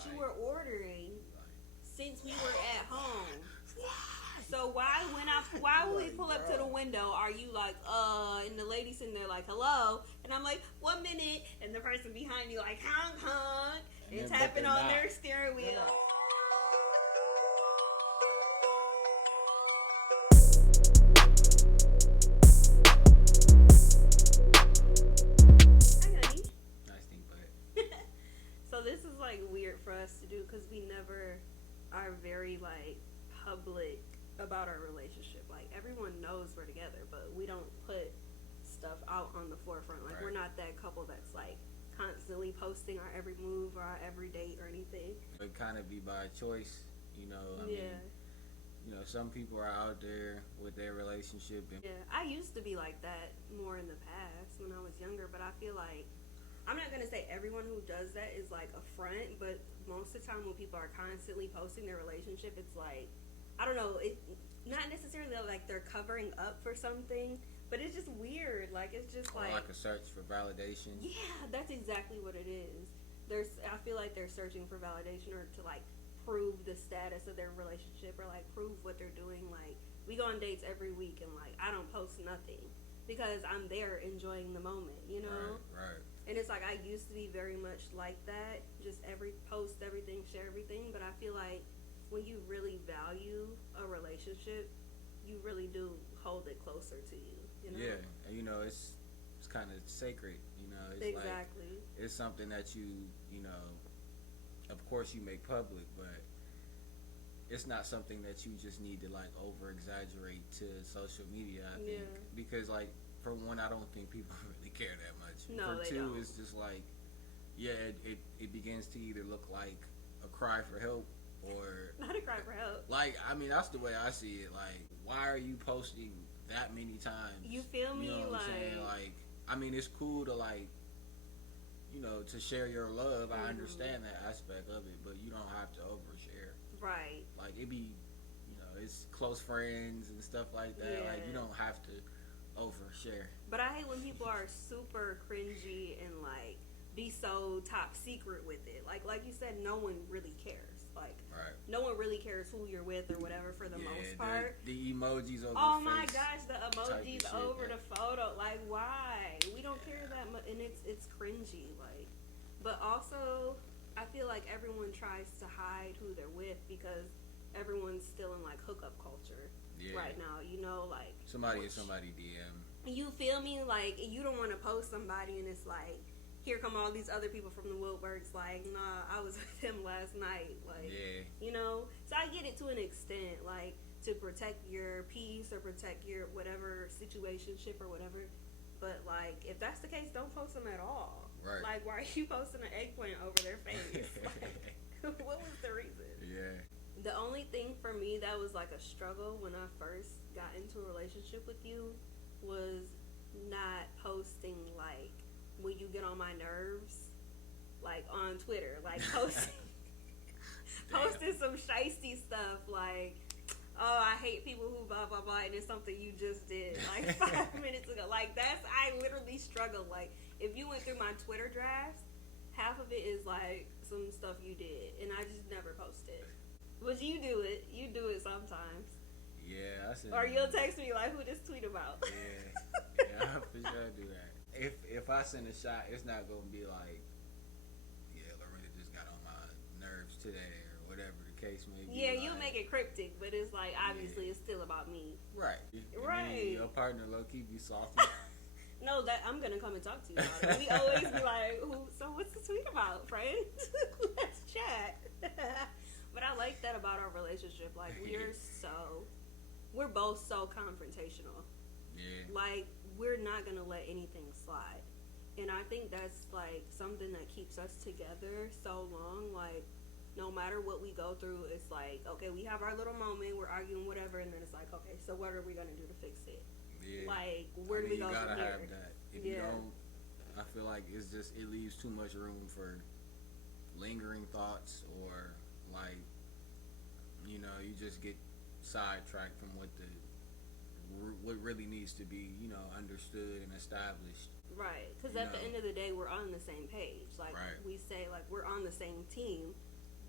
what you like, were ordering like, since we were at home. So why when we pull up to the window, are you like, and the lady sitting there like, hello, and I'm like, 1 minute, and the person behind you like, honk honk, and tapping on their steering wheel. Hi, honey. nice thing, but So this is like weird for us to do because we never are very like public about our relationship. Like everyone knows we're together, but we don't put stuff out on the forefront. Like we're not that couple that's like constantly posting our every move or our every date or anything. it kind of be by choice, you know. I mean, you know, some people are out there with their relationship, and Yeah, I used to be like that more in the past when I was younger, but I feel like I'm not gonna say everyone who does that is like a front, but most of the time when people are constantly posting their relationship, it's like, I don't know, it not necessarily like they're covering up for something, but it's just weird. Like it's just or like a search for validation. yeah, that's exactly what it is. I feel like they're searching for validation or to like prove the status of their relationship or like prove what they're doing. Like we go on dates every week and like I don't post nothing because I'm there enjoying the moment, you know? Right. And it's like I used to be very much like that, just post everything, share everything, but I feel like when you really value a relationship, you really do hold it closer to you, you know? Yeah, and you know, it's kind of sacred, you know. It's exactly. Like, it's something that you know, of course you make public, but it's not something that you just need to like over exaggerate to social media, I think. Because like, for one, I don't think people really care that much. No, for they two, don't. it's just like, yeah, it begins to either look like a cry for help or not a cry for help. Like, I mean, that's the way I see it. Like, why are you posting that many times? You feel me? You know what I'm saying? Like, I mean, it's cool to like, you know, to share your love. I understand that aspect of it, but you don't have to overshare. Right. Like, it be, you know, it's close friends and stuff like that. Yeah. Like, you don't have to overshare. But I hate when people are super cringy and like be so top secret with it. Like you said, no one really cares. Like no one really cares who you're with or whatever for the most part. The emojis over oh the my face gosh, the emojis over the photo. Like why? We don't care that much, and it's cringy. Like, but also I feel like everyone tries to hide who they're with because everyone's still in like hookup culture right now. You know, like somebody is somebody DM. You feel me? Like you don't want to post somebody, and it's like, here come all these other people from the woodworks. Like, nah, I was with him last night. Like, you know. So I get it to an extent, like to protect your peace or protect your whatever situationship or whatever. But like, if that's the case, don't post them at all. Right. Like, why are you posting an eggplant over their face? Like, what was the reason? Yeah. The only thing for me that was like a struggle when I first got into a relationship with you was not posting like when you get on my nerves, like on Twitter, like posting some shiesty stuff like, oh, I hate people who blah blah blah, and it's something you just did like 5 minutes ago. Like I literally struggle. Like if you went through my Twitter drafts, half of it is like some stuff you did, and I just never post it. But you do it. You do it sometimes. Yeah, I said. Or you'll text me like, who this tweet about? Yeah, I for sure do that. If I send a shot, it's not gonna be like, yeah, Lorrynda just got on my nerves today or whatever the case may be. Yeah, like, you'll make it cryptic, but it's like obviously it's still about me. Right. Right. Your partner low key be soft. No, that I'm gonna come and talk to you about it. We always be like, so what's the tweet about, friend? Let's chat. But I like that about our relationship. Like we're both so confrontational. Yeah. Like we're not gonna let anything slide. And I think that's like something that keeps us together so long. Like no matter what we go through, it's like, okay, we have our little moment, we're arguing whatever, and then it's like, okay, so what are we gonna do to fix it? Yeah. Like where do we go from here? You gotta have that. If you don't, I feel like it leaves too much room for lingering thoughts, or like, you know, you just get sidetracked from what really needs to be, you know, understood and established. Right, because at the end of the day, we're on the same page. Like we say, like we're on the same team.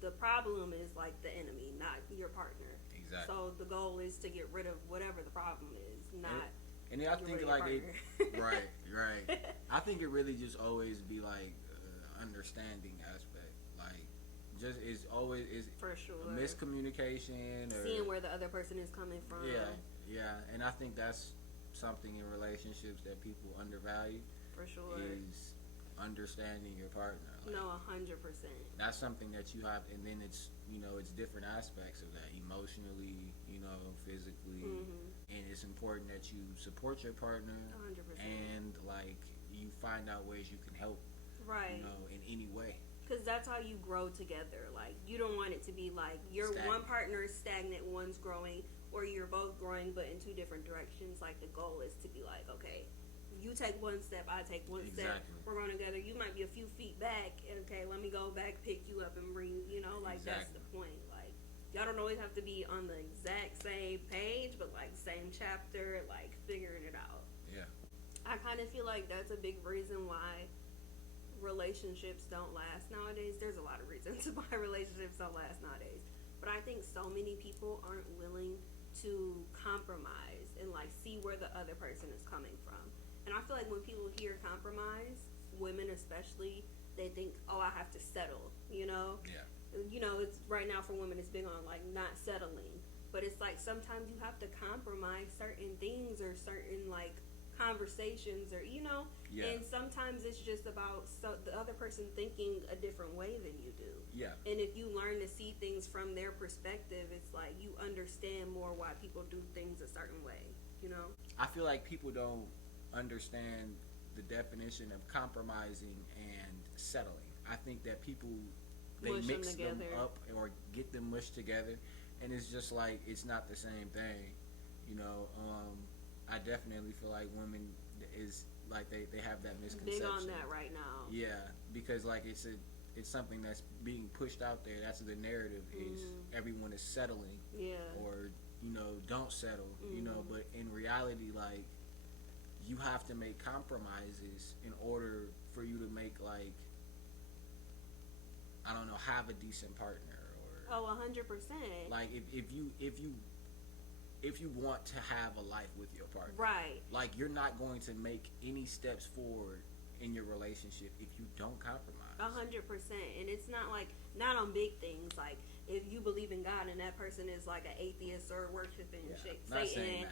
the problem is like the enemy, not your partner. Exactly. So the goal is to get rid of whatever the problem is, not. And I think like it, right. I think it really just always be like understanding aspect, like just it's always is for sure a miscommunication or seeing where the other person is coming from. Yeah, and I think that's something in relationships that people undervalue. For sure, is understanding your partner. Like, no, 100%. That's something that you have, and then it's it's different aspects of that, emotionally, physically, and it's important that you support your partner 100%, and like you find out ways you can help, right? In any way. Because that's how you grow together. Like you don't want it to be like one partner is stagnant, one's growing, or you're both growing but in two different directions. Like the goal is to be like, okay, you take one step, I take one step. We're going together. You might be a few feet back. Okay, let me go back, pick you up, and bring that's the point. Like y'all don't always have to be on the exact same page, but like same chapter, like figuring it out. Yeah. I kind of feel like that's a big reason why relationships don't last nowadays. There's a lot of reasons why relationships don't last nowadays, but I think so many people aren't willing to compromise and like see where the other person is coming from. And I feel like when people hear compromise, women especially, they think, oh, I have to settle, Yeah. It's right now for women, it's big on like not settling. But it's like sometimes you have to compromise certain things or certain like conversations or, Yeah. And sometimes it's just about the other person thinking a different way than you do. Yeah. And if you learn to see things from their perspective, it's like you understand more why people do things a certain way, I feel like people don't understand the definition of compromising and settling. I think that people they mix them up or get them mushed together, and it's just like it's not the same thing. I definitely feel like women is like they have that misconception. Big on that right now. Yeah, because like it's something that's being pushed out there. That's the narrative is everyone is settling. Yeah. Or don't settle. But in reality, like you have to make compromises in order for you to make like I don't know, have a decent partner or 100%. Like if you want to have a life with your partner, right? Like you're not going to make any steps forward in your relationship if you don't compromise. 100%, and it's not on big things like if you believe in God and that person is like an atheist or worshiping Satan,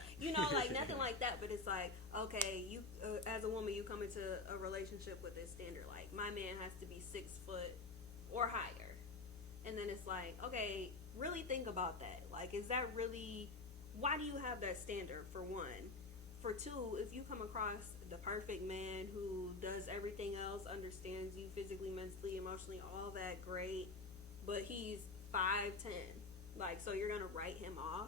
like nothing like that. But it's like, okay, you as a woman, you come into a relationship with this standard, like my man has to be 6 foot or higher, and then it's like, okay, really think about that. Like, is that really? Why do you have that standard, for one? For two, if you come across the perfect man who does everything else, understands you physically, mentally, emotionally, all that, great, but he's 5'10", like, so you're gonna write him off?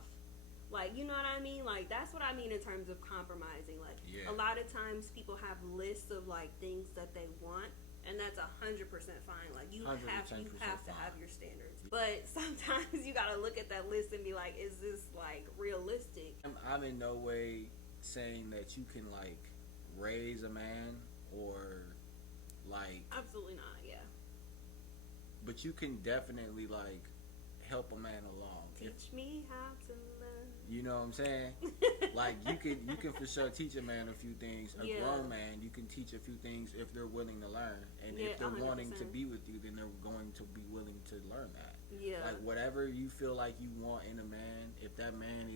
Like, you know what I mean? Like, that's what I mean in terms of compromising. Like, a lot of times people have lists of, like, things that they want, and that's 100% fine. Like, you have to have your standards. But sometimes you gotta look at that list and be like, is this, like, realistic? I'm in no way saying that you can, like, raise a man or, like... Absolutely not, yeah. But you can definitely, like, help a man along. Teach me how to love. You know what I'm saying? Like, you can for sure teach a man a few things. A grown man, you can teach a few things if they're willing to learn. And if they're 100%. Wanting to be with you, then they're going to be willing to learn that. Yeah. Like, whatever you feel like you want in a man, if that man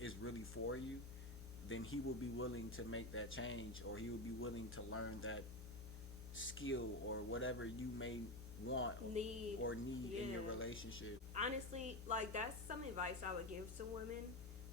is really for you, then he will be willing to make that change, or he will be willing to learn that skill or whatever you may want need in your relationship. Honestly, like, that's some advice I would give to women,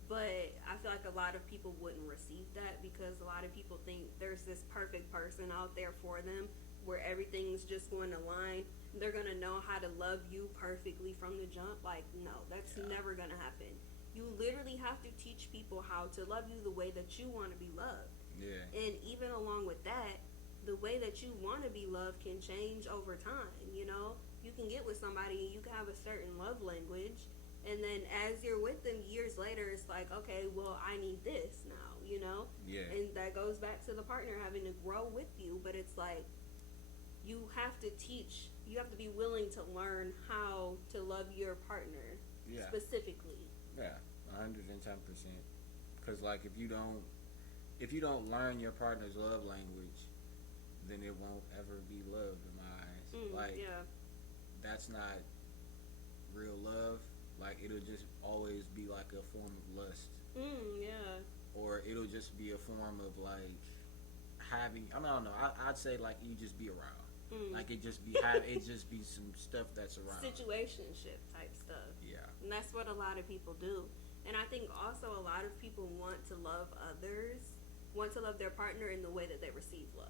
but I feel like a lot of people wouldn't receive that because a lot of people think there's this perfect person out there for them where everything's just going to align. They're going to know how to love you perfectly from the jump. Like, no, that's never going to happen. You literally have to teach people how to love you the way that you want to be loved. Yeah. And even along with that, the way that you want to be loved can change over time, You can get with somebody and you can have a certain love language, and then as you're with them years later, it's like, okay, well, I need this now, Yeah. And that goes back to the partner having to grow with you, but it's like, you have to be willing to learn how to love your partner specifically. Yeah, 110%. Because like if you don't learn your partner's love language, then it won't ever be love in my eyes. That's not real love. Like it'll just always be like a form of lust. Or it'll just be a form of like having. I don't know. I'd say like you just be around. Like it just be some stuff that's around. Situationship type stuff. Yeah. And that's what a lot of people do. And I think also a lot of people want to love their partner in the way that they receive love.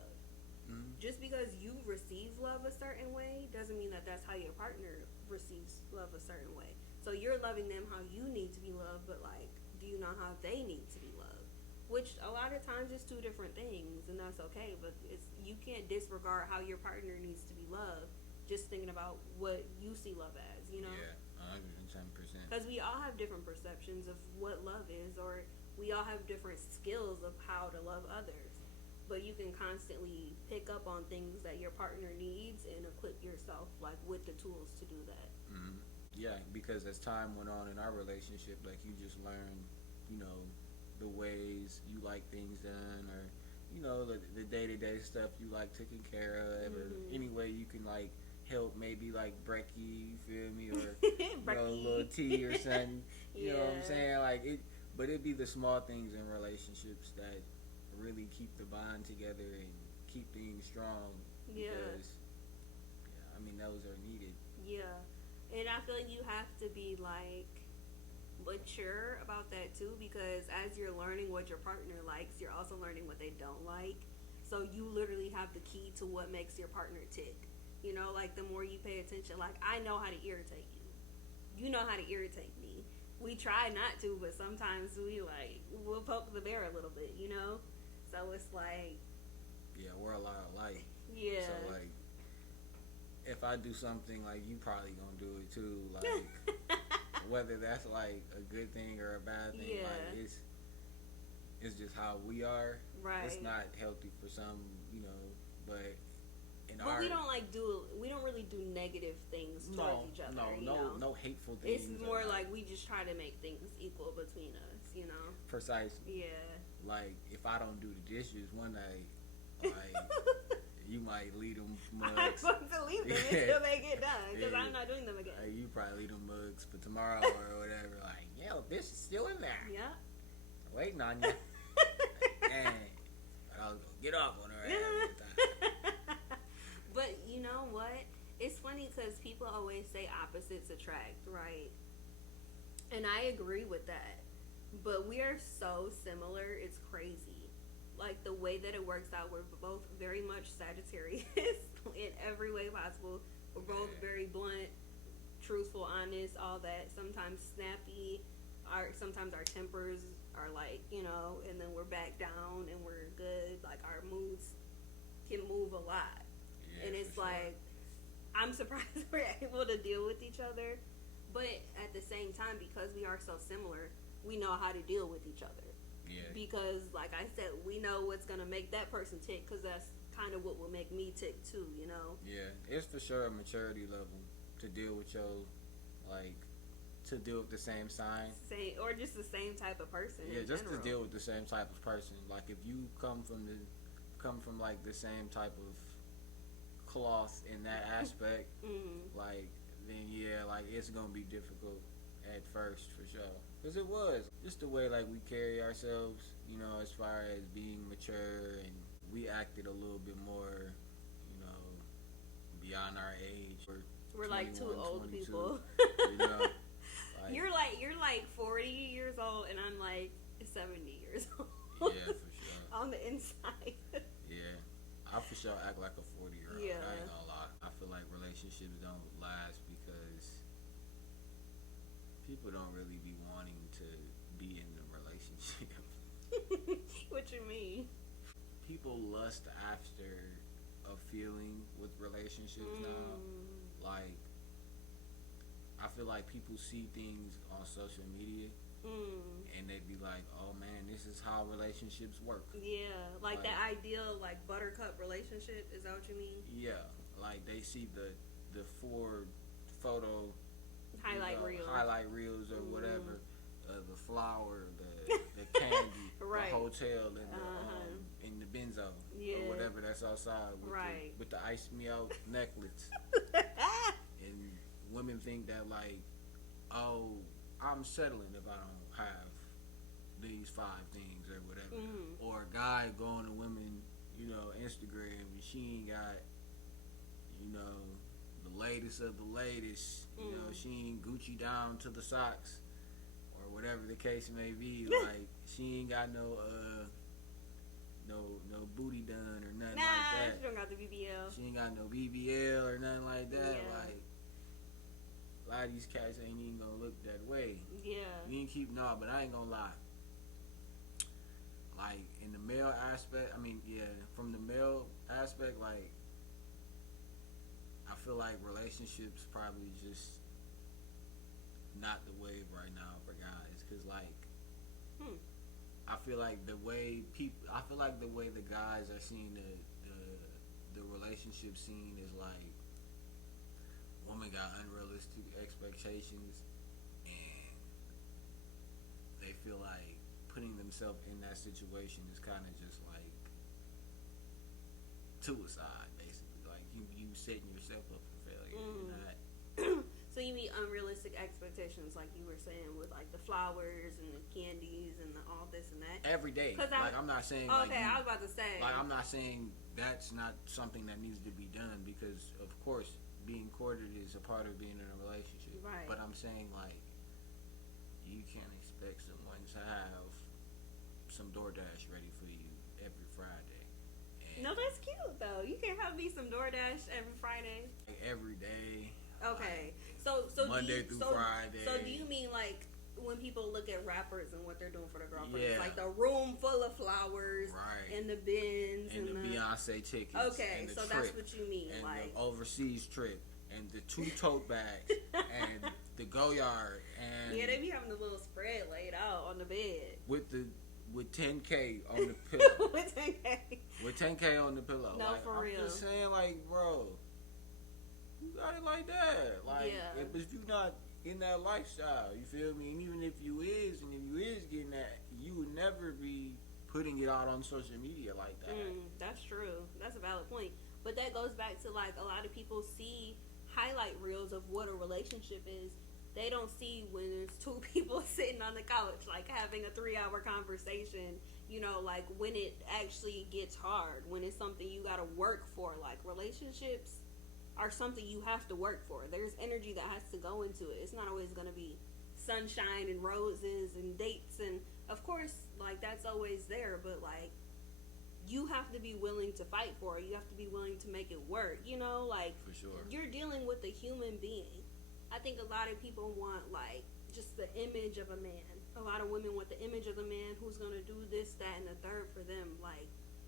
Just because you receive love a certain way doesn't mean that that's how your partner receives love a certain way. So you're loving them how you need to be loved, but like, do you know how they need to be loved? Which a lot of times is two different things, and that's okay. But you can't disregard how your partner needs to be loved just thinking about what you see love as, you know? Yeah, 110%. Because we all have different perceptions of what love is, or we all have different skills of how to love others. But you can constantly pick up on things that your partner needs and equip yourself like with the tools to do that. Yeah, because as time went on in our relationship, like you just learn, you know, the ways you like things done, or you know, the day-to-day stuff you like taken care of, or any way you can like help, maybe like brekkie, you feel me, or you know, a little tea or something. You know what I'm saying? Like it, but it'd be the small things in relationships that really keep the bond together and keep things strong. Because, I mean, those are needed. Yeah, and I feel like you have to be like mature about that too, because as you're learning what your partner likes, you're also learning what they don't like. So you literally have the key to what makes your partner tick. You know, like the more you pay attention, like I know how to irritate you. You know how to irritate me. We try not to, but sometimes we'll poke the bear a little bit, you know? So it's like, yeah, we're a lot alike. Yeah. So like, if I do something, like you probably gonna do it too. Like, whether that's like a good thing or a bad thing, like it's just how we are. Right. It's not healthy for some, you know, but we don't really do negative things towards each other. No hateful things. It's more like we just try to make things equal between us, you know. Precisely. Yeah. Like if I don't do the dishes one night, like you might leave them mugs. I'm supposed to leave them until they get done, because I'm not doing them again. You probably leave them mugs for tomorrow or whatever. Like, yo, this is still in there. Yeah. Waiting on you. Dang. I'll go get off on her ass. But you know what? It's funny because people always say opposites attract, right? And I agree with that. But we are so similar, it's crazy. Like the way that it works out, we're both very much Sagittarius in every way possible. We're both very blunt, truthful, honest, all that. Sometimes snappy. Sometimes our tempers are like, you know, and then we're back down and we're good. Like our moods can move a lot. Yeah, and it's like, I'm surprised we're able to deal with each other. But at the same time, because we are so similar, we know how to deal with each other. Yeah. Because, like I said, we know what's going to make that person tick, because that's kind of what will make me tick too, you know? Yeah. It's for sure a maturity level to deal with to deal with the same sign. Or just the same type of person. Yeah, just to deal with the same type of person. Like, if you come from like the same type of cloth in that aspect, like, then yeah, like it's gonna be difficult at first for sure. Because it was just the way like we carry ourselves, you know, as far as being mature, and we acted a little bit more, you know, beyond our age. We're like two old 22, people. You know, like, you're like 40 years old, and I'm like 70 years old. Yeah, for sure. On the inside. Yeah, I for sure act like a 40-year-old. Yeah. I ain't gonna lie. I feel like relationships don't last because people don't really be wanting to be in the relationship. What you mean? People lust after a feeling with relationships now. Like, I feel like people see things on social media and they be like, oh man, this is how relationships work. Yeah, like that ideal like buttercup relationship, is that what you mean? Yeah, like they see the 4 photo highlight reels or whatever, the flower, the candy, right. the hotel, and the benzo or whatever that's outside with the ice me out necklace. And women think that like, oh, I'm settling if I don't have these 5 things or whatever. Or a guy going to women, Instagram, and she ain't got, the latest of the latest. She ain't Gucci down to the socks or whatever the case may be. Like she ain't got no booty done or nothing like that. She don't got the BBL. She ain't got no BBL or nothing like that. Yeah. Like a lot of these cats ain't even gonna look that way. Yeah. You ain't but I ain't gonna lie. Like in the male aspect, from the male aspect, like I feel like relationships probably just not the wave right now for guys, cause like I feel like the way the guys are seeing the relationship scene is like women got unrealistic expectations, and they feel like putting themselves in that situation is kind of just like suicide, basically. Like you setting yourself up for failure. So you mean unrealistic expectations, like you were saying, with like the flowers and the candies and all this and that every day. I'm not saying. Okay, I was about to say. Like I'm not saying that's not something that needs to be done, because of course being courted is a part of being in a relationship. Right. But I'm saying like you can't expect someone to have some DoorDash ready for you every Friday. No, that's cute though. You can have me some DoorDash every Friday. Like every day. Okay. So Monday through Friday. So do you mean like when people look at rappers and what they're doing for their girlfriends, yeah, like the room full of flowers, right, and the bins and the Beyonce tickets, okay, and the so trip, that's what you mean, and like the overseas trip, and the 2 tote bags, and the go yard, and yeah, they be having the little spread laid out on the bed with 10K on the pillow, with 10K, with 10K on the pillow. No, like, for I'm real. just saying, like, bro, you got it like that. Like, yeah. if you're not in that lifestyle, you feel me? And even if you is getting that, you would never be putting it out on social media like that. That's true. That's a valid point. But that goes back to like a lot of people see highlight reels of what a relationship is. They don't see when it's 2 people sitting on the couch, like having a 3-hour conversation, like when it actually gets hard, when it's something you gotta work for. Like relationships are something you have to work for. There's energy that has to go into it. It's not always gonna be sunshine and roses and dates, and of course, like that's always there, but like you have to be willing to fight for it. You have to be willing to make it work, like for sure. You're dealing with a human being. I think a lot of people want like just the image of a man. A lot of women want the image of a man who's gonna do this, that, and the third for them. Like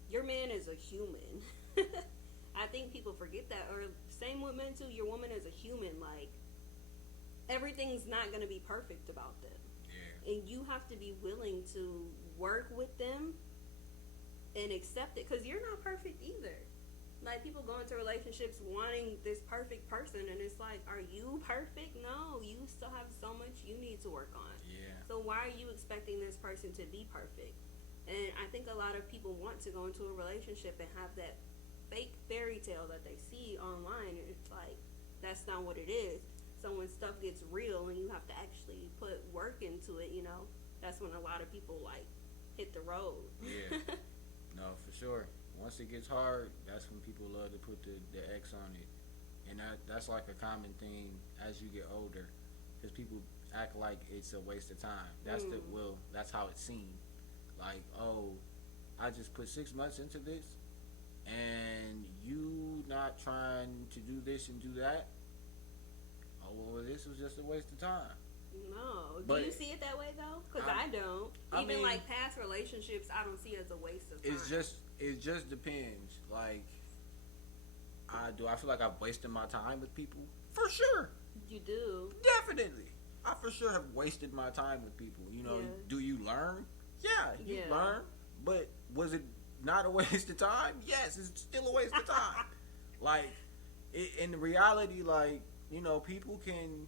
your man is a human. I think people forget that, or same with men too. Your woman is a human. Like everything's not gonna be perfect about them, and you have to be willing to work with them and accept it, because you're not perfect either. Like people go into relationships wanting this perfect person, and it's like, are you perfect? No, you still have so much you need to work on. Yeah. So why are you expecting this person to be perfect? And I think a lot of people want to go into a relationship and have that fake fairy tale that they see online, and it's like that's not what it is. So when stuff gets real and you have to actually put work into it, that's when a lot of people like hit the road. Yeah. No, for sure. Once it gets hard, that's when people love to put the X on it. And that's like a common thing as you get older, because people act like it's a waste of time. That's that's how it's seen. Like, oh, I just put 6 months into this, and you not trying to do this and do that. Oh, well, this was just a waste of time. No. But do you see it that way though? Because I don't. Even like past relationships, I don't see it as a waste of time. It just depends. Like, I feel like I've wasted my time with people? For sure. You do. Definitely. I for sure have wasted my time with people. Do you learn? Yeah, you learn. But was it not a waste of time? Yes, it's still a waste of time. Like, in reality, like, you know, people can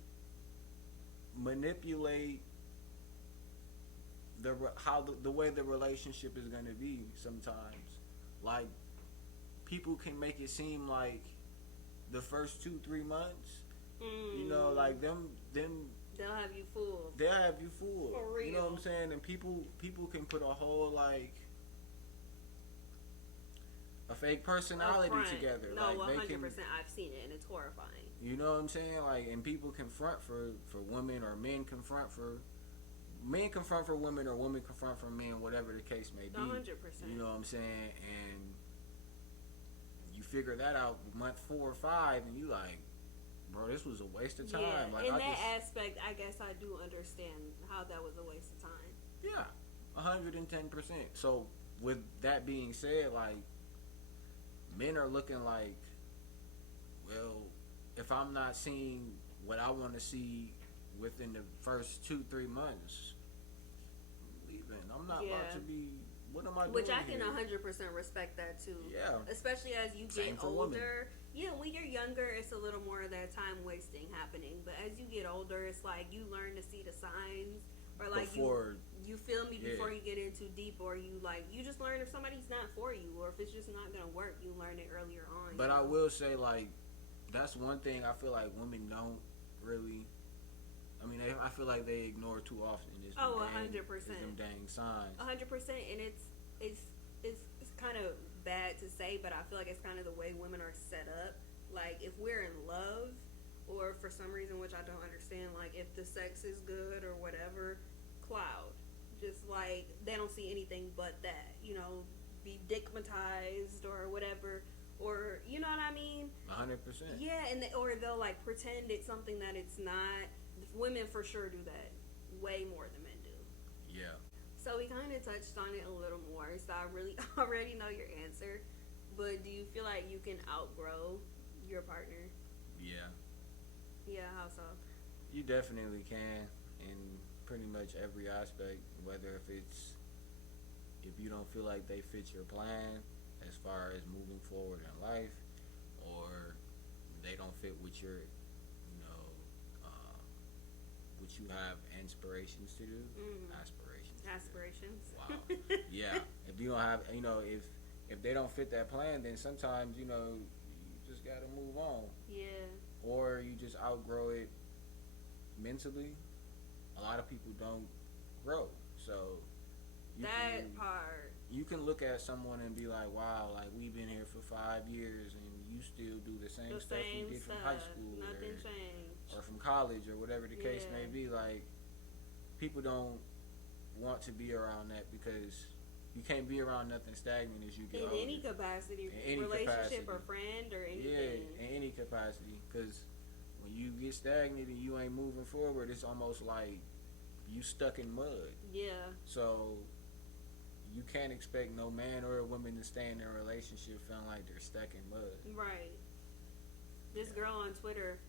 manipulate the way the relationship is going to be sometimes. Like, people can make it seem like the first 2-3 months, you know, like them they'll have you fooled. They'll have you fooled. For real. You know what I'm saying? And people can put a whole, like, a fake personality together. No, like, 100%. I've seen it, and it's horrifying. You know what I'm saying? Like, and people confront for women, or men confront for women, or women confront for men, whatever the case may be. 100%. You know what I'm saying? And you figure that out month 4 or 5, and you like, bro, this was a waste of time. Yeah, like, in that aspect, I guess I do understand how that was a waste of time. Yeah, 110%. So, with that being said, like, men are looking like, well, if I'm not seeing what I want to see within the first 2-3 months, I'm leaving. I'm not about to be. What am I doing? Which I can here? 100% respect that too. Yeah. Especially as you Same get for older. women. Yeah, when you're younger, it's a little more of that time wasting happening. But as you get older, it's like you learn to see the signs, or like you feel me before you get in too deep, or you just learn if somebody's not for you, or if it's just not gonna work. You learn it earlier on. But I will say, like, that's one thing I feel like women don't really. I mean, I feel like they ignore too often. 100%. Them dang signs. 100%, and it's kind of bad to say, but I feel like it's kind of the way women are set up. Like, if we're in love, or for some reason, which I don't understand, like, if the sex is good or whatever, cloud. Just like, they don't see anything but that, you know, be digmatized or whatever, or, you know what I mean? 100%. Yeah, or they'll, like, pretend it's something that it's not. Women for sure do that way more than men do. Yeah. So we kind of touched on it a little more, so I really already know your answer. But do you feel like you can outgrow your partner? Yeah. Yeah, how so? You definitely can, in pretty much every aspect, whether if you don't feel like they fit your plan as far as moving forward in life, or they don't fit with your, you know, what you have inspirations to do, aspirations. Wow. Yeah. If you don't have, you know, if they don't fit that plan, then sometimes, you know, you just gotta move on. Yeah. Or you just outgrow it mentally. A lot of people don't grow, so you can look at someone and be like, wow, like, we've been here for 5 years and you still do the same stuff you did from high school, nothing changed, or from college, or whatever the case may be. Like, people don't want to be around that, because you can't be around nothing stagnant as you get older. In any capacity, relationship or friend or anything. Yeah, in any capacity, because when you get stagnant and you ain't moving forward, it's almost like you stuck in mud. Yeah. So you can't expect no man or a woman to stay in a relationship feeling like they're stuck in mud. Right. This girl on Twitter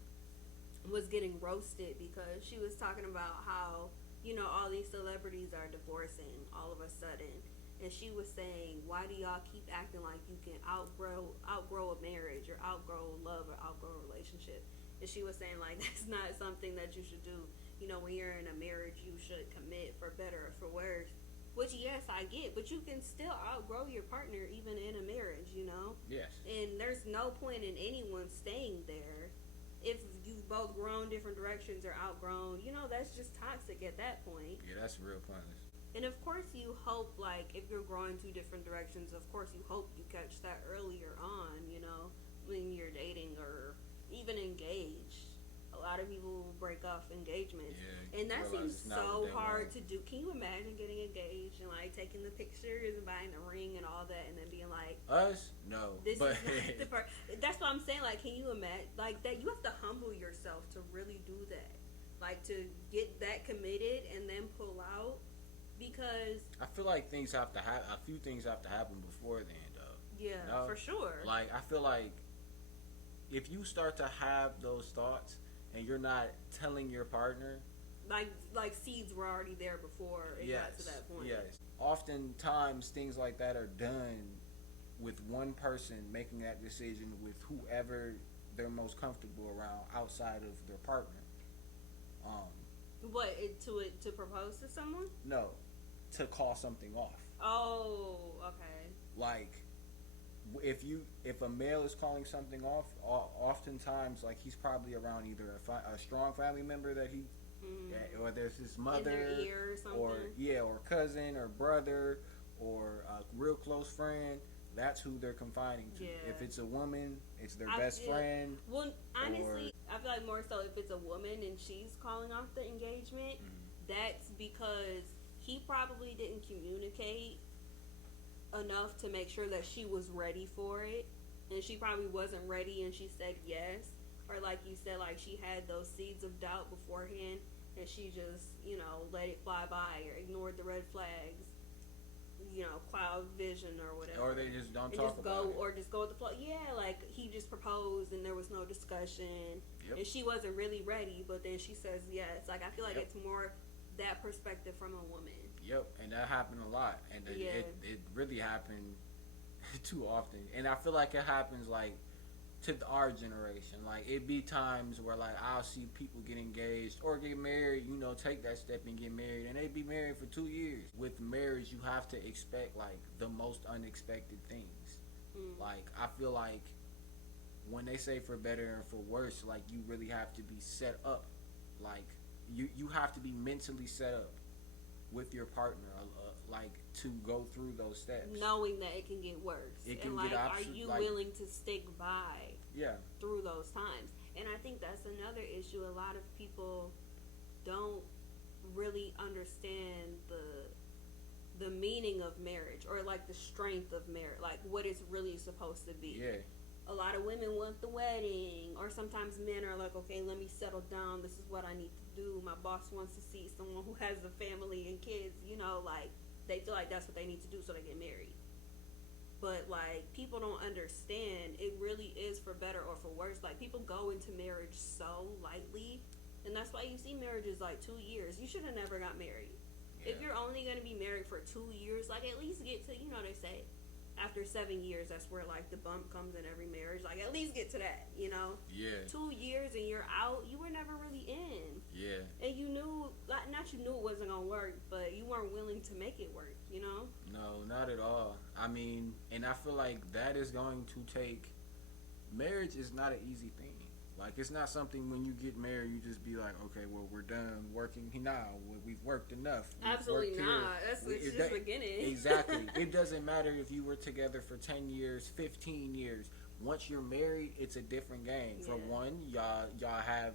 was getting roasted because she was talking about how, you know, all these celebrities are divorcing all of a sudden. And she was saying, why do y'all keep acting like you can outgrow a marriage, or outgrow love, or outgrow a relationship? And she was saying, like, that's not something that you should do. You know, when you're in a marriage, you should commit, for better or for worse. Which, yes, I get, but you can still outgrow your partner even in a marriage, you know? Yes. And there's no point in anyone staying there if you've both grown different directions or outgrown. You know, that's just toxic at that point. Yeah, that's real pointless. And of course you hope, like, if you're growing two different directions, of course you hope you catch that earlier on, you know, when you're dating or even engaged. A lot of people will break off engagements. Yeah, and that seems so hard to do. Can you imagine getting engaged and, like, taking the pictures and buying the ring and all that, and then being like, us? No. This is not the part. That's what I'm saying. Like, can you imagine? Like, that you have to humble yourself to really do that. Like, to get that committed and then pull out. Because I feel like things have to happen. A few things have to happen before then, though. Yeah, you know? For sure. Like, I feel like if you start to have those thoughts and you're not telling your partner, like seeds were already there before it got to that point. Yes. Oftentimes things like that are done with one person making that decision with whoever they're most comfortable around outside of their partner. To propose to someone? No, to call something off. Oh, okay. Like, if a male is calling something off, oftentimes like he's probably around either a strong family member that he, or there's his mother, in their ear or something. or cousin or brother or a real close friend. That's who they're confiding to. Yeah. If it's a woman, it's their best friend. Well, honestly, I feel like more so if it's a woman and she's calling off the engagement, that's because he probably didn't communicate enough to make sure that she was ready for it, and she probably wasn't ready and she said yes, or like you said, like she had those seeds of doubt beforehand and she just, let it fly by or ignored the red flags, cloud vision or whatever, or they just don't talk about it, or just go with the flow. Like he just proposed and there was no discussion, and she wasn't really ready, but then she says yes. Like I feel like it's more that perspective from a woman. And that happened a lot, and it really happened too often, and I feel like it happens like to our generation. Like it be times where like I'll see people get engaged or get married, take that step and get married, and they be married for 2 years. With marriage, you have to expect like the most unexpected things. Like I feel like when they say for better and for worse, like you really have to be set up. Like you have to be mentally set up with your partner, like to go through those steps, knowing that it can get worse. It can get are you willing to stick by through those times? And I think that's another issue. A lot of people don't really understand the meaning of marriage, or like the strength of marriage, like what it's really supposed to be. A lot of women want the wedding, or sometimes men are like, okay, let me settle down, this is what I need to do, my boss wants to see someone who has a family and kids, like they feel like that's what they need to do, so they get married. But like people don't understand, it really is for better or for worse. Like people go into marriage so lightly, and that's why you see marriages like 2 years. You should have never got married. If you're only going to be married for 2 years, like at least get to, they say after 7 years, that's where like the bump comes in every marriage. Like at least get to that, 2 years and you're out, you were never really in. And you knew, not you knew it wasn't gonna work, but you weren't willing to make it work. No, not at all. I mean, and I feel like that is going to take. Marriage is not an easy thing. Like it's not something when you get married you just be like, okay, well we're done working now. We've worked enough. Absolutely not. It's just beginning. Exactly. It doesn't matter if you were together for 10 years, 15 years. Once you're married, it's a different game. For one, y'all have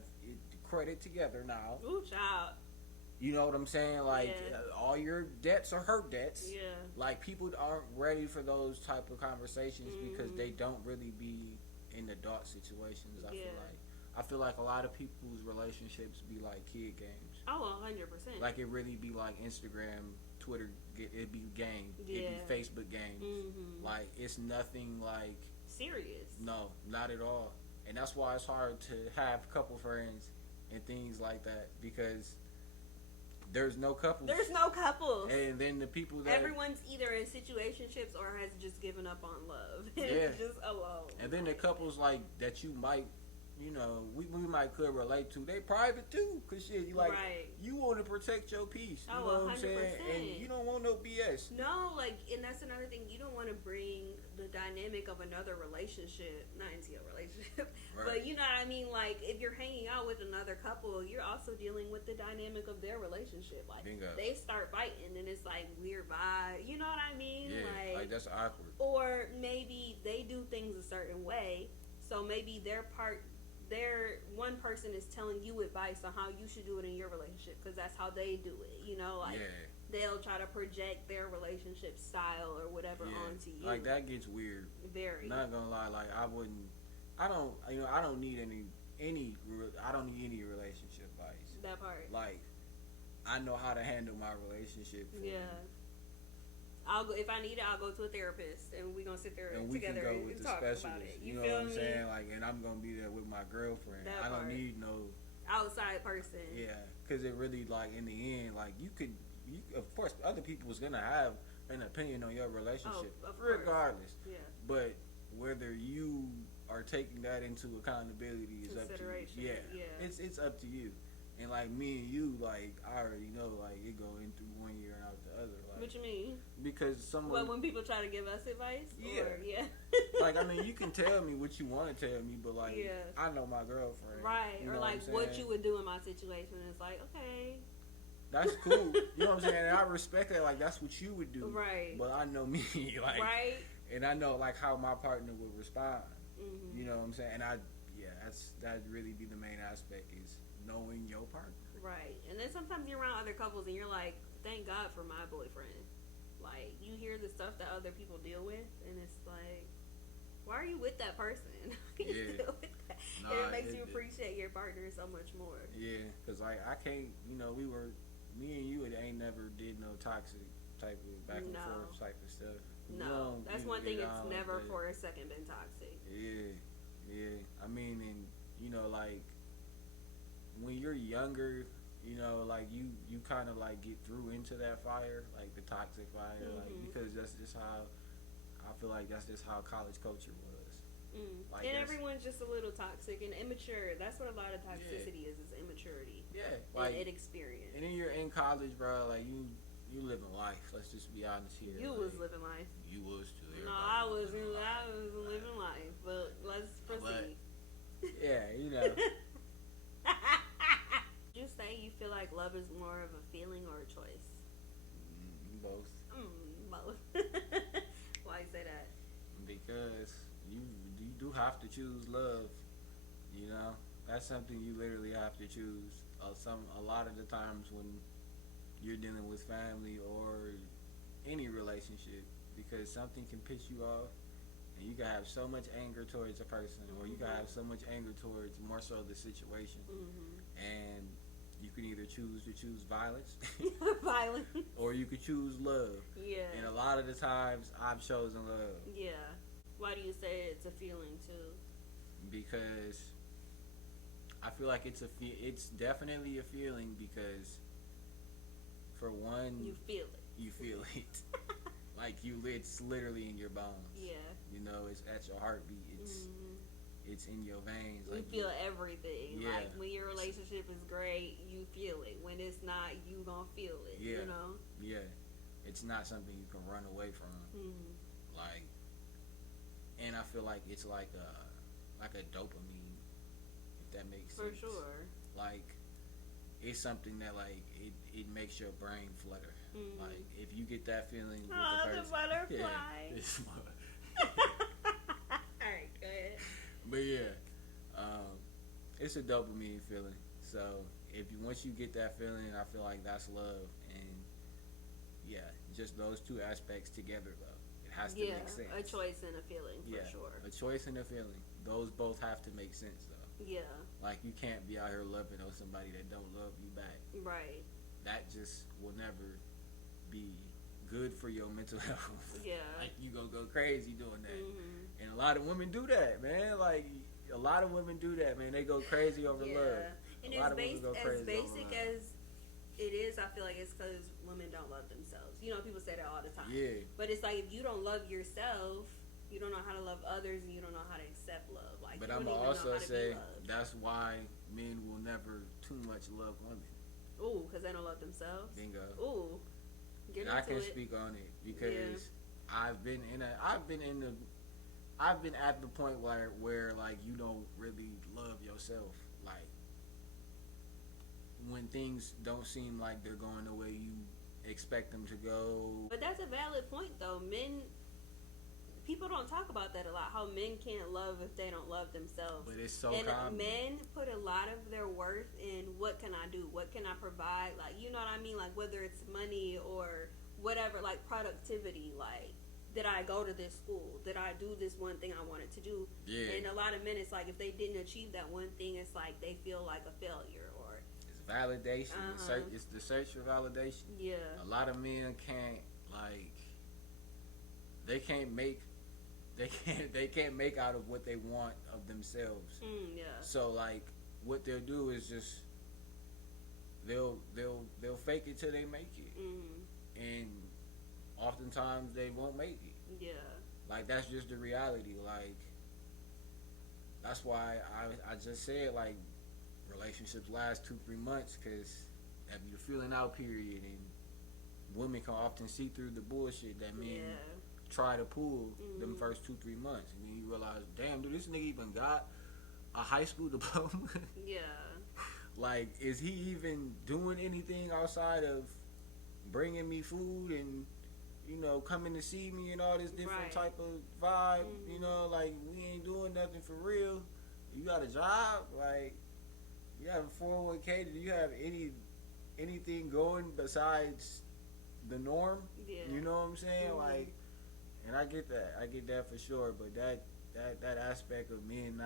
credit together now. Ooh, child. You know what I'm saying? Like all your debts are her debts. Like people aren't ready for those type of conversations because they don't really be in adult situations. I feel like a lot of people's relationships be like kid games. Oh, 100%. Like it really be like Instagram, Twitter, it'd be game. It'd be Facebook games. Like it's nothing like serious. No, not at all. And that's why it's hard to have couple friends and things like that, because there's no couples. There's no couples. And then the people that everyone's either in situationships or has just given up on love. It's just alone. And then the couples like that you might, we might could relate to. They private too, cause shit, you want to protect your peace. You know what I'm saying? And you don't want no BS. No, and that's another thing. You don't want to bring the dynamic of another relationship, not into your relationship, but you know what I mean. Like if you're hanging out with another couple, you're also dealing with the dynamic of their relationship. Like they start fighting, and it's like weird vibe. You know what I mean? Like that's awkward. Or maybe they do things a certain way, so maybe one person is telling you advice on how you should do it in your relationship because that's how they do it. They'll try to project their relationship style or whatever onto you. Like that gets weird. Very. Not gonna lie, like I don't need any relationship advice. That part. Like I know how to handle my relationship. I'll go if I need it. I'll go to a therapist, and we're gonna sit there and together we can go with and the talk specialist. about it. You know what I'm saying? Like, and I'm gonna be there with my girlfriend. I don't need no outside person. Because it really, like, in the end, like you of course, other people is gonna have an opinion on your relationship, regardless. But whether you are are taking that into accountability is up to you. Yeah. It's up to you. And like me and you, like I already know, like it go in through one year and out the other. Like, what you mean? Because someone. When people try to give us advice? Yeah. Or, yeah. Like, I mean, you can tell me what you want to tell me, but like, I know my girlfriend. Right. Or like what you would do in my situation. It's like, okay. That's cool. You know what I'm saying? And I respect that. Like, that's what you would do. Right. But I know me, like, right. And I know like how my partner would respond. Mm-hmm. You know what I'm saying? And that'd really be the main aspect is knowing your partner. Right. And then sometimes you're around other couples and you're like, thank God for my boyfriend. Like, you hear the stuff that other people deal with, and it's like, why are you with that person? You deal with that. And it makes you appreciate your partner so much more. Yeah, because like I can't, me and you ain't never did no toxic type of back and forth type of stuff. No, that's one thing. It's never for a second been toxic. Yeah. I mean, and like when you're younger, like you kind of like get through into that fire, like the toxic fire, like because that's just how I feel like that's just how college culture was. Like, and everyone's just a little toxic and immature. That's what a lot of toxicity is immaturity. Yeah, like and inexperience. And then you're in college, bro. Like you living life. Let's just be honest here. You was living life. You was too. No, I was living life. But let's proceed. Yeah, You say you feel like love is more of a feeling or a choice? Both. Both. Why you say that? Because you do have to choose love. That's something you literally have to choose. A lot of the times when you're dealing with family or any relationship, because something can piss you off, and you can have so much anger towards a person, or you can have so much anger towards more so the situation, and you can either choose violence, or you could choose love. Yeah. And a lot of the times, I've chosen love. Yeah. Why do you say it's a feeling too? Because I feel like it's definitely a feeling because, for one, you feel it. You feel it. Like it's literally in your bones. Yeah. It's at your heartbeat. It's in your veins. You feel everything. Yeah. Like when your relationship is great, you feel it. When it's not, you gonna feel it. Yeah. Yeah. It's not something you can run away from. Like, and I feel like it's like a dopamine, if that makes sense. For sure. Like, it's something that like it makes your brain flutter. Like if you get that feeling with the person, the butterfly. Alright, go ahead. But it's a dopamine feeling. So once you get that feeling, I feel like that's love. And just those two aspects together though. It has to make sense. A choice and a feeling for sure. A choice and a feeling. Those both have to make sense though. Yeah. Like you can't be out here loving on somebody that don't love you back. Right. That just will never be good for your mental health. Yeah. Like you gonna go crazy doing that. And a lot of women do that, man. Like a lot of women do that, man. They go crazy over love. And as basic as it is, I feel like it's because women don't love themselves. People say that all the time. Yeah. But it's like if you don't love yourself, you don't know how to love others, and you don't know how to accept love. Like, but I'm also say that's why men will never too much love women. Ooh, because they don't love themselves. Bingo. Ooh, get into it. I can speak on it because I've been at the point where like you don't really love yourself. Like when things don't seem like they're going the way you expect them to go. But that's a valid point though. People don't talk about that a lot, how men can't love if they don't love themselves. But it's so common. Men put a lot of their worth in what can I do? What can I provide? Like, you know what I mean? Like, whether it's money or whatever, like productivity. Like, did I go to this school? Did I do this one thing I wanted to do? Yeah. And a lot of men, it's like if they didn't achieve that one thing, it's like they feel like a failure. Or it's validation. It's the search for validation. Yeah. A lot of men can't, like, they can't make out of what they want of themselves. Yeah. So like what they'll do is just they'll fake it till they make it. And oftentimes they won't make it. Yeah. Like that's just the reality. Like That's why I just said, like, relationships last 2-3 months, because if you're feeling out period, and women can often see through the bullshit that men try to pull them first 2-3 months, and then you realize, damn, dude, this nigga even got a high school diploma. Yeah. Like, is he even doing anything outside of bringing me food and, you know, coming to see me and all this different type of vibe? You know, like, we ain't doing nothing for real. You got a job? Like, you have a 401k? Do you have anything going besides the norm? Yeah. You know what I'm saying? Like, and I get that for sure. But that aspect of men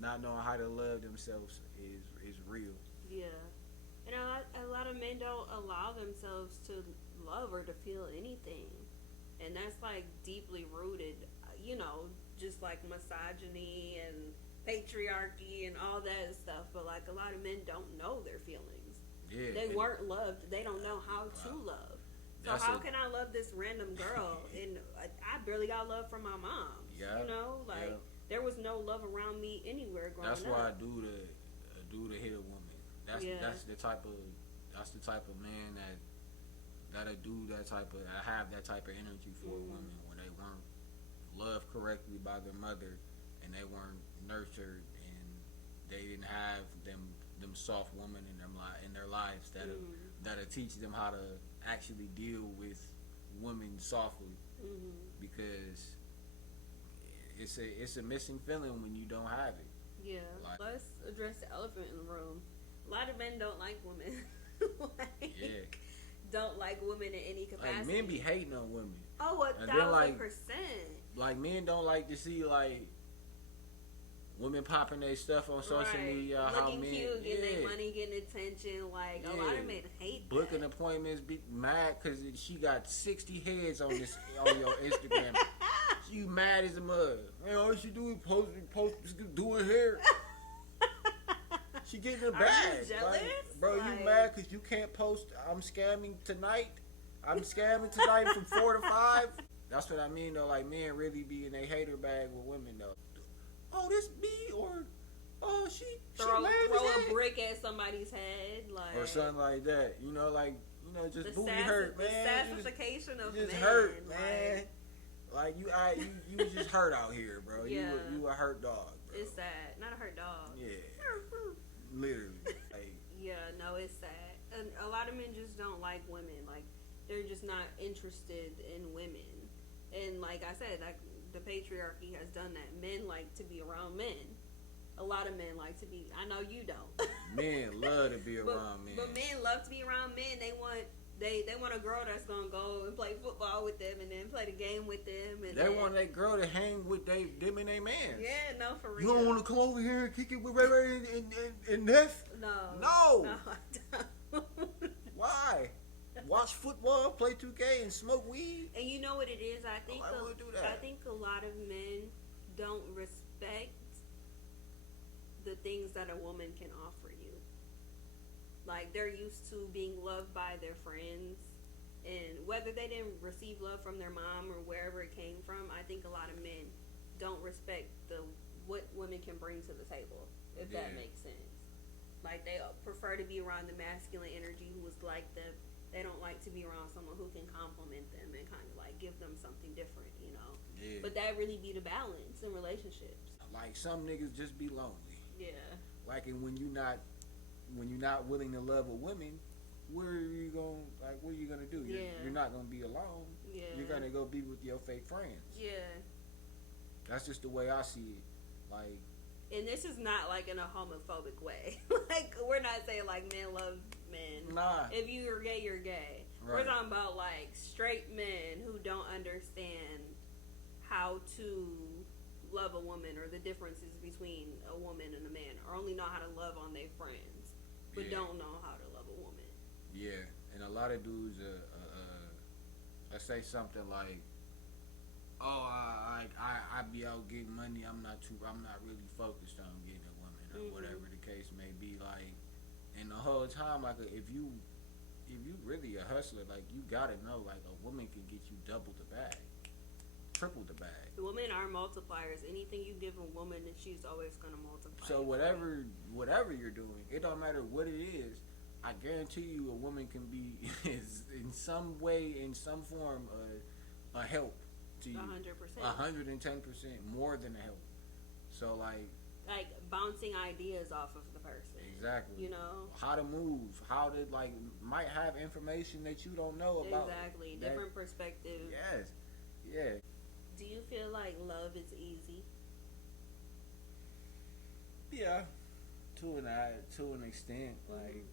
not knowing how to love themselves is real. Yeah. And a lot of men don't allow themselves to love or to feel anything. And that's like deeply rooted, you know, just like misogyny and patriarchy and all that stuff. But like a lot of men don't know their feelings. Yeah. They weren't loved. They don't know how to love. So how can I love this random girl? And I barely got love from my mom. Yeah. You know, like there was no love around me anywhere growing up. That's why I do to hit a woman. That's the type of man that'll do that type of, have that type of energy for a woman when they weren't loved correctly by their mother, and they weren't nurtured, and they didn't have them soft women in their lives that'll teach them how to actually deal with women softly, because it's a missing feeling when you don't have it. Yeah. Like, let's address the elephant in the room. A lot of men don't like women. Don't like women in any capacity. Like, men be hating on women. Oh, 1,000%. Like, men don't like to see, like, women popping their stuff on social media. Looking cute, getting their money, getting attention. Like, a lot of men hate booking appointments, be mad because she got 60 heads on your Instagram. You mad as a mud. Man, all she do is post doing hair. She getting her bag. Are you jealous? Like, bro, you mad because you can't post, I'm scamming tonight from 4 to 5? That's what I mean, though. Like, men really be in a hater bag with women, though. Oh, this me, or she throw a brick at somebody's head, like, or something like that. You know, like, just booty hurt, man. The sassification of just men. Hurt, man. Like you just hurt out here, bro. Yeah. You a hurt dog, bro. It's sad. Not a hurt dog. Yeah. Literally. Like, yeah, no, it's sad. And a lot of men just don't like women. Like, they're just not interested in women. And like I said, like, the patriarchy has done that. Men like to be around men. A lot of men like to be. I know you don't. Men love to be around men. But men love to be around men. They want a girl that's gonna go and play football with them, and then play the game with them. And they want that girl to hang with them and their man. Yeah, no, for real. You don't want to come over here and kick it with Ray Ray and Neff? No, I don't. Why? Watch football, play 2K, and smoke weed. And you know what it is? I think a lot of men don't respect the things that a woman can offer you. Like, they're used to being loved by their friends, and whether they didn't receive love from their mom or wherever it came from, I think a lot of men don't respect what women can bring to the table, if that makes sense. Like, they prefer to be around the masculine energy who is like them. They don't like to be around someone who can compliment them and kind of like give them something different, you know. Yeah. But that really be the balance in relationships. Like, some niggas just be lonely. Yeah. Like, and when you're not willing to love a woman, what are you gonna do? You're not gonna be alone. Yeah. You're gonna go be with your fake friends. Yeah. That's just the way I see it. Like, and this is not like in a homophobic way. Like, we're not saying like men love men. Nah. If you're gay, you're gay. Right. We're talking about like straight men who don't understand how to love a woman, or the differences between a woman and a man, or only know how to love on their friends, but don't know how to love a woman. Yeah, and a lot of dudes, I say something like, "Oh, I be out getting money. I'm not really focused on getting a woman, or whatever the case may be." Like, and the whole time, like, if you really a hustler, like, you gotta know, like, a woman can get you double the bag. triple the bag. Women are multipliers. Anything you give a woman, she's always gonna multiply. So whatever you're doing, it don't matter what it is. I guarantee you, a woman can be in some way, in some form, a help to you. 100%. 110% more than a help. So like bouncing ideas off of the person. Exactly. You know, how to move, how to might have information that you don't know about. Exactly. Different perspectives. Yes. Yeah. Do you feel like love is easy? Yeah. To an extent, like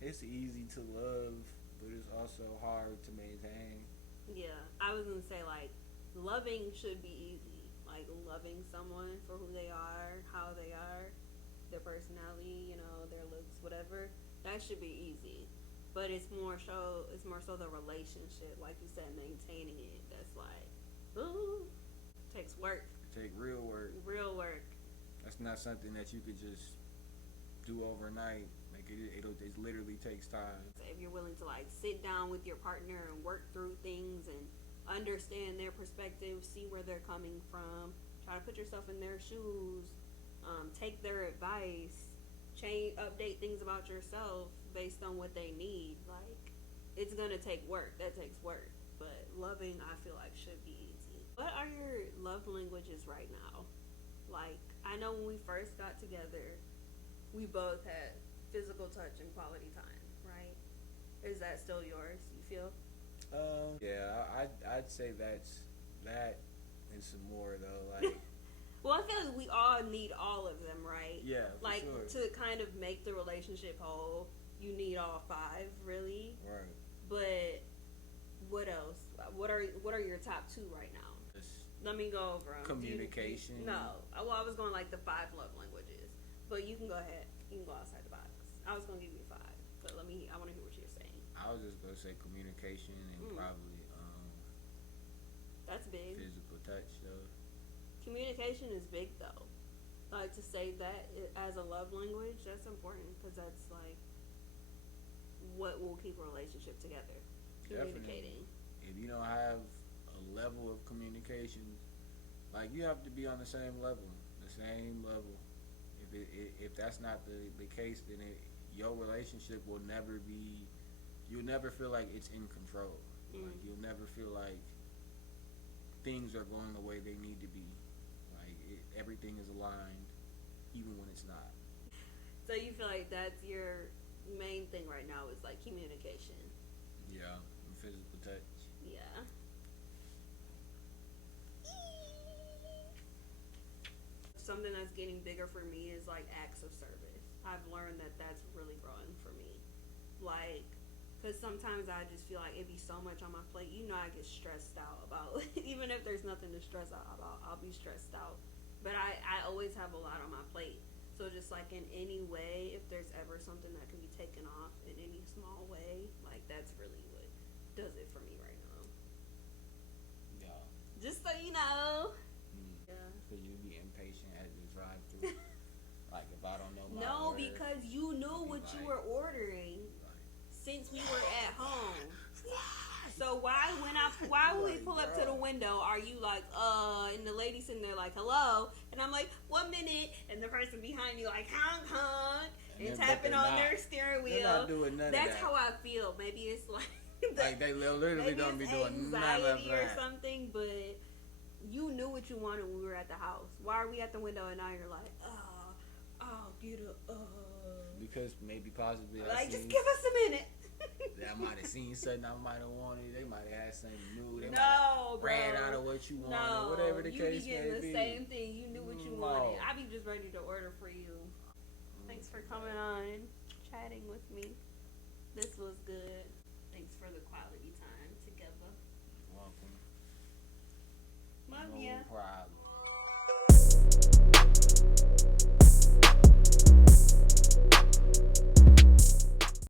it's easy to love, but it's also hard to maintain. Yeah, I was gonna say loving should be easy. Like loving someone for who they are, how they are, their personality, their looks, whatever. That should be easy. But it's more so the relationship, like you said, maintaining it. That's takes work. It takes real work. Real work. That's not something that you could just do overnight. It literally takes time. If you're willing to sit down with your partner and work through things and understand their perspective, see where they're coming from, try to put yourself in their shoes, take their advice, update things about yourself based on what they need. It's gonna take work. That takes work. But loving, I feel like, should be easy. What are your love languages right now? I know when we first got together, we both had physical touch and quality time, right? Is that still yours, you feel? Yeah, I'd say that and some more though. Well, I feel like we all need all of them, right? Yeah, for sure. To kind of make the relationship whole, you need all 5, really. Right. But what else? What are your top 2 right now? Let me go over them. Communication. No. Well, I was going the 5 love languages, but you can go ahead. You can go outside the box. I was gonna give you 5, but I want to hear what you're saying. I was just gonna say communication and probably that's big. Physical touch though. Communication is big though. To say that as a love language, that's important because that's what will keep a relationship together. Communicating. Definitely. If you don't have a level of communication, you have to be on the same level. If that's not the case, then your relationship will never be. You'll never feel like it's in control. You'll never feel like things are going the way they need to be. Everything is aligned, even when it's not. So you feel like that's your main thing right now is communication. Yeah, and physical touch. Yeah. Something that's getting bigger for me is acts of service. I've learned that that's really growing for me. Because sometimes I just feel like it'd be so much on my plate. I get stressed out about, even if there's nothing to stress out about, I'll be stressed out. But I always have a lot on my plate. So just in any way, if there's ever something that can be taken off in any small way, that's really what does it for me right now. Yeah. Just so you know. Yeah. So you be impatient at the drive-thru. If I don't know my No, order, because you knew what you were ordering since we were at home. So why when we pull up to the window, are you and the lady sitting there hello, and I'm 1 minute, and the person behind you honk honk and tapping on their steering wheel. They're not doing none That's of that. how I feel. Maybe it's they literally don't be doing none of anxiety or that. something, but you knew what you wanted when we were at the house. Why are we at the window and now you're I'll get up. Because maybe possibly just give us a minute. I might have seen something I might have wanted. They might have had something new. They no, might have ran out of what you wanted. Whatever the case may be. You be getting the same thing. You knew what you wanted. I be just ready to order for you. Thanks for coming on, chatting with me. This was good. Thanks for the quality time together. You're welcome. Love no ya. problem.